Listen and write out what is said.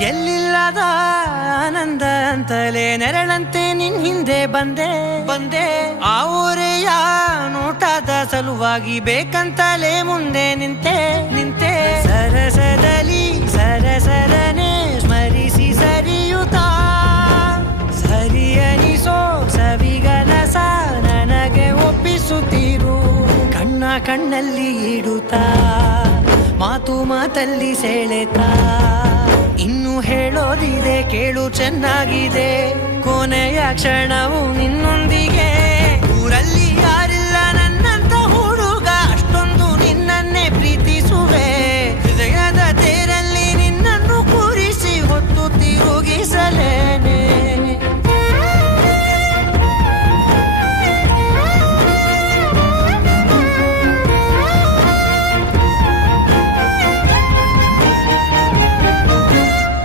ಎಲ್ಲಿಲ್ಲದ ಆನಂದ ಅಂತಲೇ ನೆರಳಂತೆ ನಿನ್ ಹಿಂದೆ ಬಂದೆ ಆ ಊರೆಯ ನೋಟದ ಸಲುವಾಗಿ ಬೇಕಂತಲೇ ಮುಂದೆ ನಿಂತೆ ಸರಸದಲ್ಲಿ ಸರಸರನೆ ಸ್ಮರಿಸಿ ಸರಿಯುತ್ತಾ ಸರಿಯನಿಸೋ ಸವಿಗನಸ ನನಗೆ ಒಪ್ಪಿಸುತ್ತೀರು ಕಣ್ಣಲ್ಲಿ ಇಡುತ್ತಾ ಮಾತಲ್ಲಿ ಸೆಳೆತಾ ಇನ್ನು ಹೇಳೋದಿದೆ ಕೇಳು ಚೆನ್ನಾಗಿದೆ ಕೊನೆಯ ಕ್ಷಣವು ನಿನ್ನೊಂದಿಗೆ